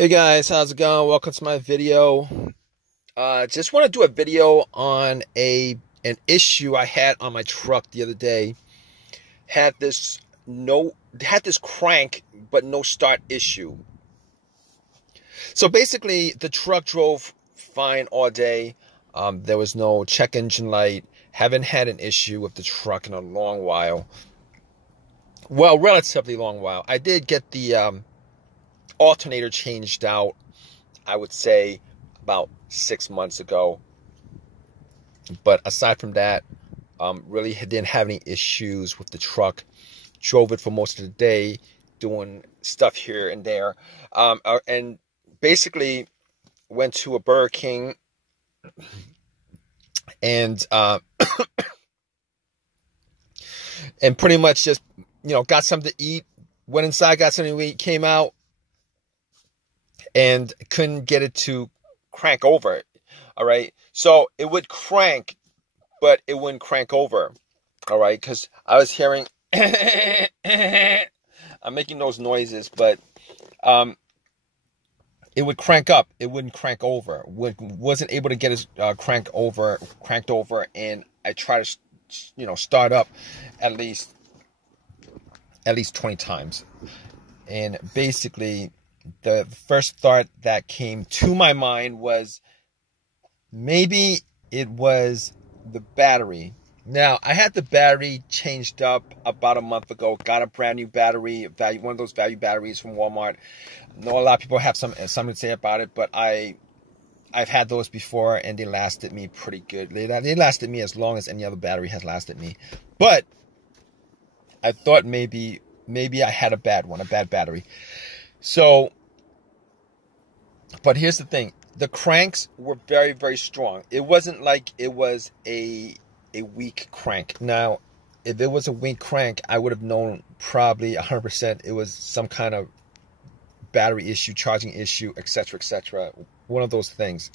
Hey guys, how's it going? Welcome to my video. Just want to do a video on an issue I had on my truck the other day. Had this crank but no start issue. So basically, the truck drove fine all day. There was no check engine light. Haven't had an issue with the truck in a long while. Well, relatively long while. I did get the alternator changed out, I would say about 6 months ago, but aside from that, really didn't have any issues with the truck. Drove it for most of the day, doing stuff here and there, and basically went to a Burger King and and pretty much just got something to eat. Went inside, got something to eat, came out, and couldn't get it to crank over. All right. So it would crank, but it wouldn't crank over. All right. Because I was hearing, I'm making those noises, but it would crank up. It wouldn't crank over. Wasn't able to get it cranked over. And I tried to, start up at least 20 times. And basically, the first thought that came to my mind was maybe it was the battery. Now, I had the battery changed up about a month ago. Got a brand new battery, one of those value batteries from Walmart. I know a lot of people have something to say about it, but I've had those before and they lasted me pretty good. They lasted me as long as any other battery has lasted me. But I thought maybe I had a bad battery. So, but here's the thing. The cranks were very, very strong. It wasn't like it was a weak crank. Now, if it was a weak crank, I would have known probably 100% it was some kind of battery issue, charging issue, etc., etc. One of those things.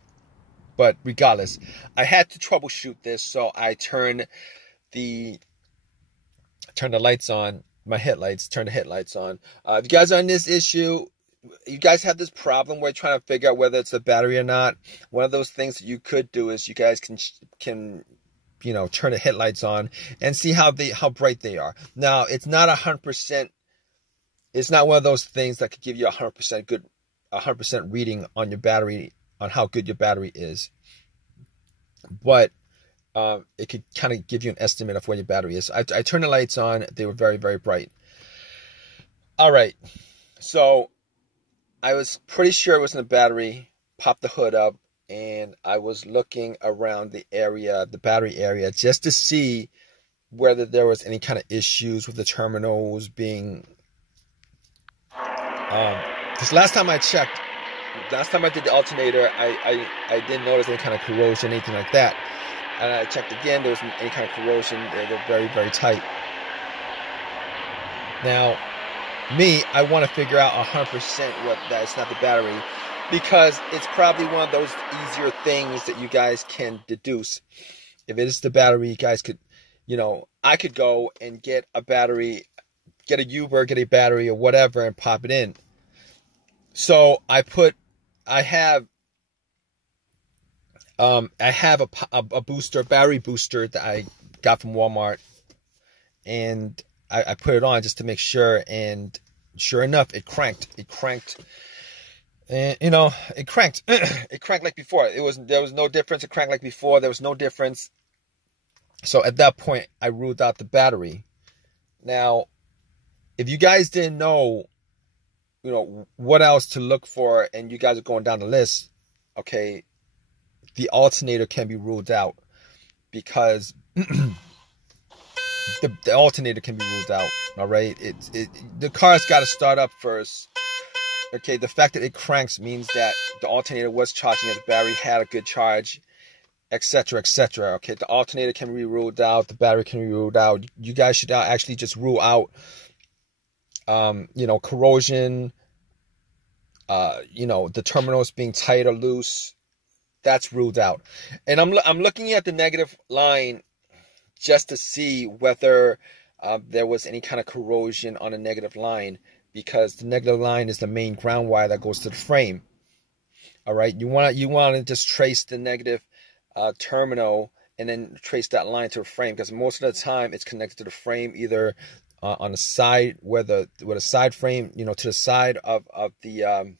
But regardless, I had to troubleshoot this, so I turned the lights on, turned the headlights on. If you guys are on this issue, you guys have this problem where you're trying to figure out whether it's a battery or not, one of those things that you could do is you guys can turn the headlights on and see how bright they are. Now, it's not 100%. It's not one of those things that could give you 100% reading on your battery, on how good your battery is. But it could kind of give you an estimate of where your battery is. I turned the lights on. They were very, very bright. All right. So I was pretty sure it was in the battery. Popped the hood up, and I was looking around the battery area, just to see whether there was any kind of issues with the terminals being... Because last time I did the alternator, I didn't notice any kind of corrosion, anything like that. And I checked again, there wasn't any kind of corrosion. They're very, very tight. Now, I want to figure out 100% that it's not the battery, because it's probably one of those easier things that you guys can deduce. If it is the battery, you guys could, I could go and get a battery, get a Uber, get a battery or whatever, and pop it in. So I have a battery booster that I got from Walmart, and I put it on just to make sure, and sure enough, it cranked. And it cranked. It cranked like before. There was no difference. It cranked like before. There was no difference. So at that point, I ruled out the battery. Now, if you guys didn't know, what else to look for, and you guys are going down the list, okay, the alternator can be ruled out, because the alternator can be ruled out. All right, the car's got to start up first. Okay, the fact that it cranks means that the alternator was charging it, the battery had a good charge, etc., etc. Okay, the alternator can be ruled out, the battery can be ruled out. You guys should actually just rule out corrosion, the terminals being tight or loose. That's ruled out. And I'm looking at the negative line just to see whether there was any kind of corrosion on a negative line. because the negative line is the main ground wire that goes to the frame. All right, you want to just trace the negative terminal and then trace that line to the frame, because most of the time it's connected to the frame, either on the side where the side frame, to the side of the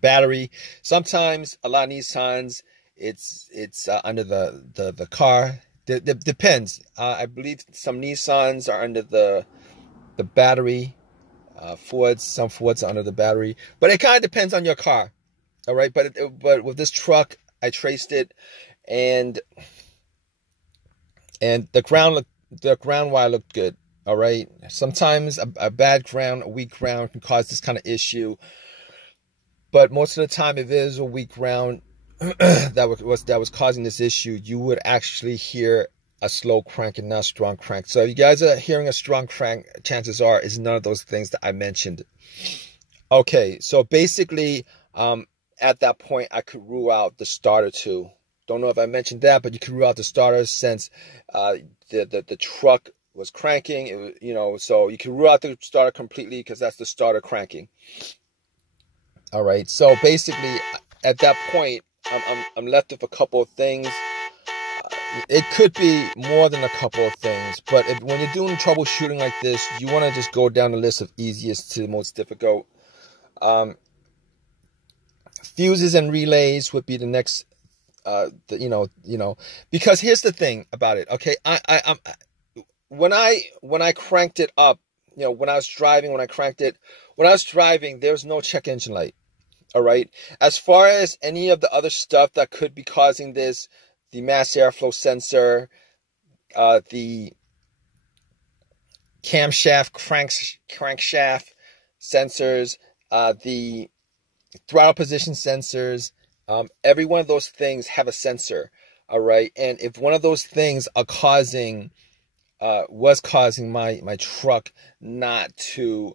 battery. Sometimes a lot of Nissans, it's under the car. Depends. I believe some Nissans are under the battery. Some Fords are under the battery, but it kind of depends on your car. All right, but with this truck, I traced it, and the ground wire looked good. All right, sometimes a bad ground, a weak ground can cause this kind of issue, but most of the time, if it is a weak ground that was causing this issue, you would actually hear a slow crank and not a strong crank. So if you guys are hearing a strong crank, chances are it's none of those things that I mentioned. Okay, so basically, at that point, I could rule out the starter too. Don't know if I mentioned that, but you could rule out the starter since the truck was cranking. It was, so you can rule out the starter completely because that's the starter cranking. All right, so basically, at that point, I'm left with a couple of things. It could be more than a couple of things, but when you're doing troubleshooting like this, you want to just go down the list of easiest to the most difficult. Fuses and relays would be the next, because here's the thing about it. Okay, when I cranked it up, when I was driving, there's no check engine light. All right. As far as any of the other stuff that could be causing this, the mass airflow sensor, the camshaft, crankshaft sensors, the throttle position sensors, every one of those things have a sensor. All right. And if one of those things are was causing my truck not to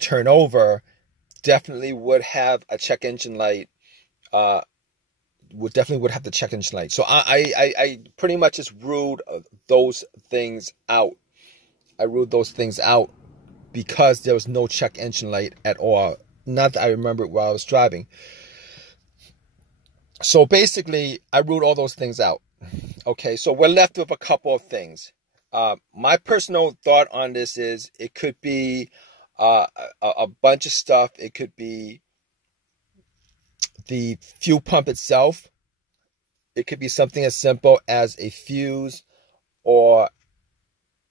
turn over, definitely would have a check engine light. Would have the check engine light. So I pretty much just ruled those things out. I ruled those things out because there was no check engine light at all. Not that I remember it while I was driving. So basically, I ruled all those things out. Okay, so we're left with a couple of things. My personal thought on this is it could be a bunch of stuff. It could be the fuel pump itself. It could be something as simple as a fuse or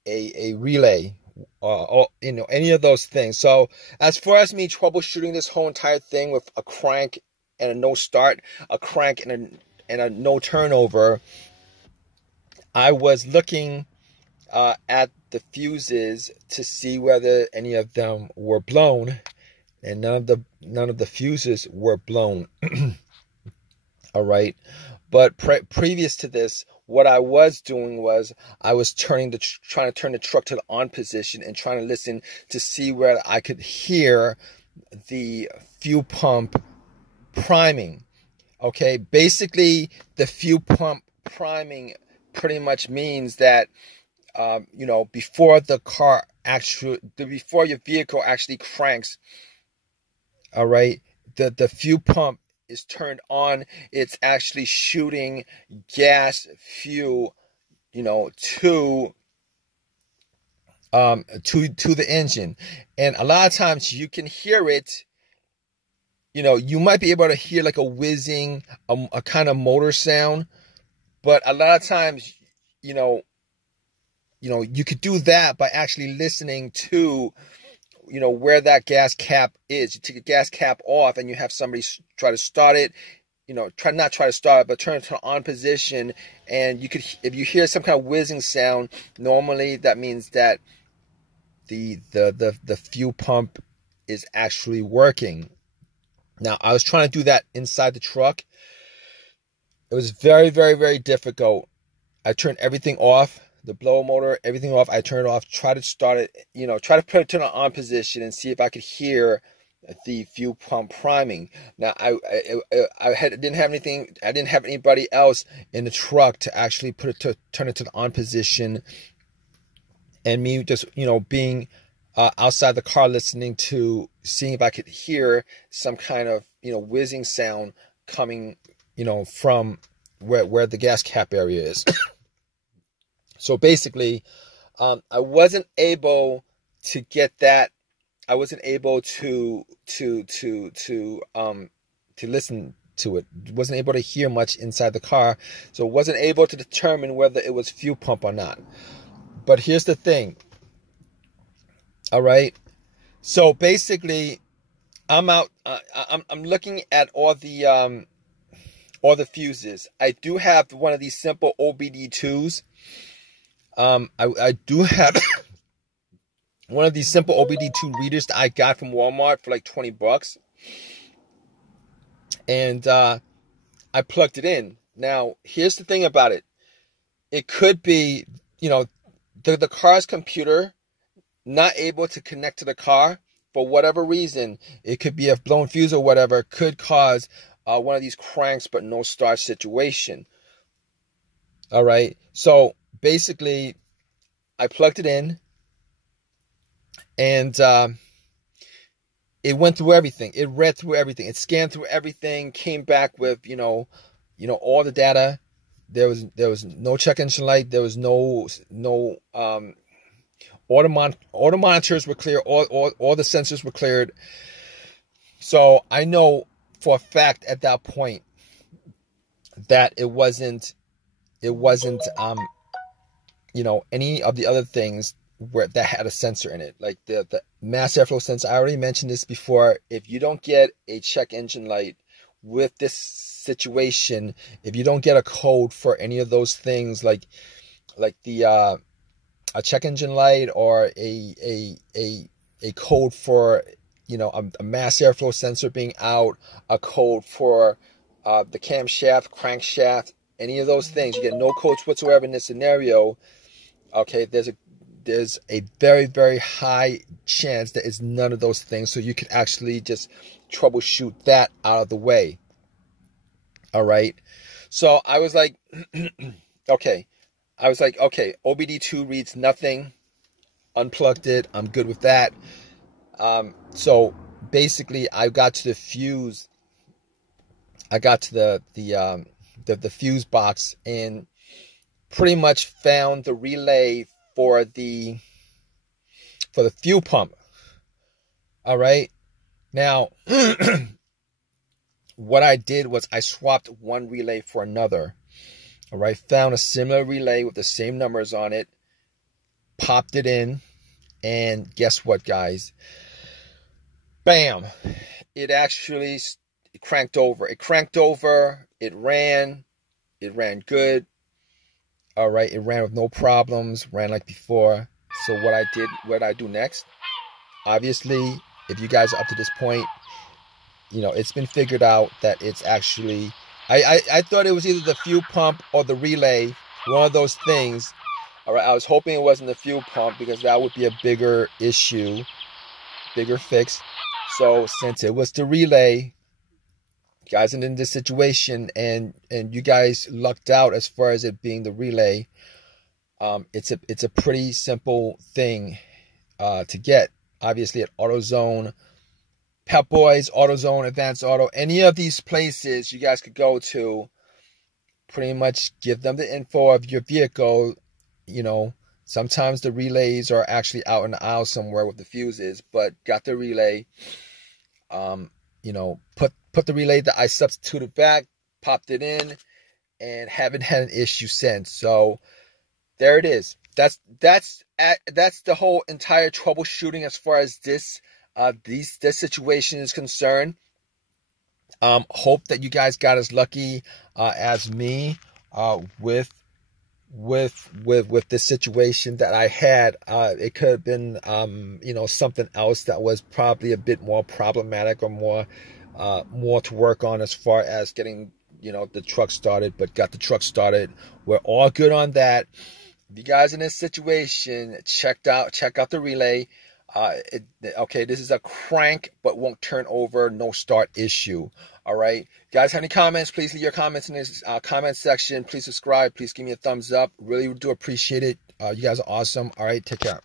a relay, or any of those things. So as far as me troubleshooting this whole entire thing with a crank and a no start, a crank and a no turnover, I was looking at the fuses to see whether any of them were blown, and none of the fuses were blown. All right, but previous to this, what I was doing was I was trying to turn the truck to the on position and trying to listen to see where I could hear the fuel pump priming. Okay, basically the fuel pump priming pretty much means that before your vehicle actually cranks, all right, the fuel pump is turned on. It's actually shooting gas fuel, to the engine. And a lot of times you can hear it. You might be able to hear like a whizzing, a kind of motor sound, but a lot of times, you could do that by actually listening to, where that gas cap is. You take the gas cap off and you have somebody try to start it, not try to start it, but turn it to on position. And you could, if you hear some kind of whizzing sound, normally that means that the fuel pump is actually working. Now, I was trying to do that inside the truck. It was very, very, very difficult. I turned everything off. The blower motor, everything off. I turned it off, try to start it, try to put it to an on position and see if I could hear the fuel pump priming. Now, I didn't have anybody else in the truck to actually turn it to the on position, and me just, being outside the car listening to, seeing if I could hear some kind of, whizzing sound coming, from where the gas cap area is. So basically, I wasn't able to get that. I wasn't able to listen to it. Wasn't able to hear much inside the car, so wasn't able to determine whether it was fuel pump or not. But here's the thing. All right. So basically, I'm out. I'm looking at all the fuses. I do have one of these simple OBD2s. I do have one of these simple OBD2 readers that I got from Walmart for like $20. And I plugged it in. Now, here's the thing about it. It could be, the car's computer not able to connect to the car for whatever reason. It could be a blown fuse or whatever, could cause one of these cranks but no start situation. All right. So basically, I plugged it in, and it went through everything. It read through everything. It scanned through everything. Came back with all the data. There was no check engine light. There was no auto monitors were clear. All the sensors were cleared. So I know for a fact at that point that it wasn't any of the other things that had a sensor in it, like the mass airflow sensor. I already mentioned this before. If you don't get a check engine light with this situation, if you don't get a code for any of those things, like the a check engine light or a code for a mass airflow sensor being out, a code for the camshaft, crankshaft, any of those things, you get no codes whatsoever in this scenario. Okay, there's a very, very high chance that it's none of those things. So you can actually just troubleshoot that out of the way. All right. So I was like, okay. OBD2 reads nothing. Unplugged it. I'm good with that. So basically, I got to the fuse. I got to the fuse box and pretty much found the relay for the fuel pump. All right. Now, what I did was I swapped one relay for another. All right. Found a similar relay with the same numbers on it. Popped it in. And guess what, guys? Bam. It actually cranked over. It cranked over. It ran. It ran good. All right. It ran with no problems. Ran like before. So what did I do next? Obviously, if you guys are up to this point, it's been figured out that it's actually, I thought it was either the fuel pump or the relay, one of those things. All right, I was hoping it wasn't the fuel pump because that would be a bigger issue, bigger fix. So since it was the relay, guys, and in this situation, and you guys lucked out as far as it being the relay, it's a pretty simple thing to get. Obviously at AutoZone, Pep Boys, AutoZone, Advanced Auto, any of these places you guys could go to, pretty much give them the info of your vehicle. Sometimes the relays are actually out in the aisle somewhere with the fuses, but got the relay. Put the relay that I substituted back, popped it in, and haven't had an issue since. So there it is. That's the whole entire troubleshooting as far as this situation is concerned. Hope that you guys got as lucky as me with this situation that I had. It could have been something else that was probably a bit more problematic or more to work on as far as getting the truck started, but got the truck started. We're all good on that. If you guys in this situation, check out the relay. Okay, this is a crank but won't turn over, no start issue. All right, guys, have any comments? Please leave your comments in this comment section. Please subscribe. Please give me a thumbs up. Really do appreciate it. You guys are awesome. All right, take care.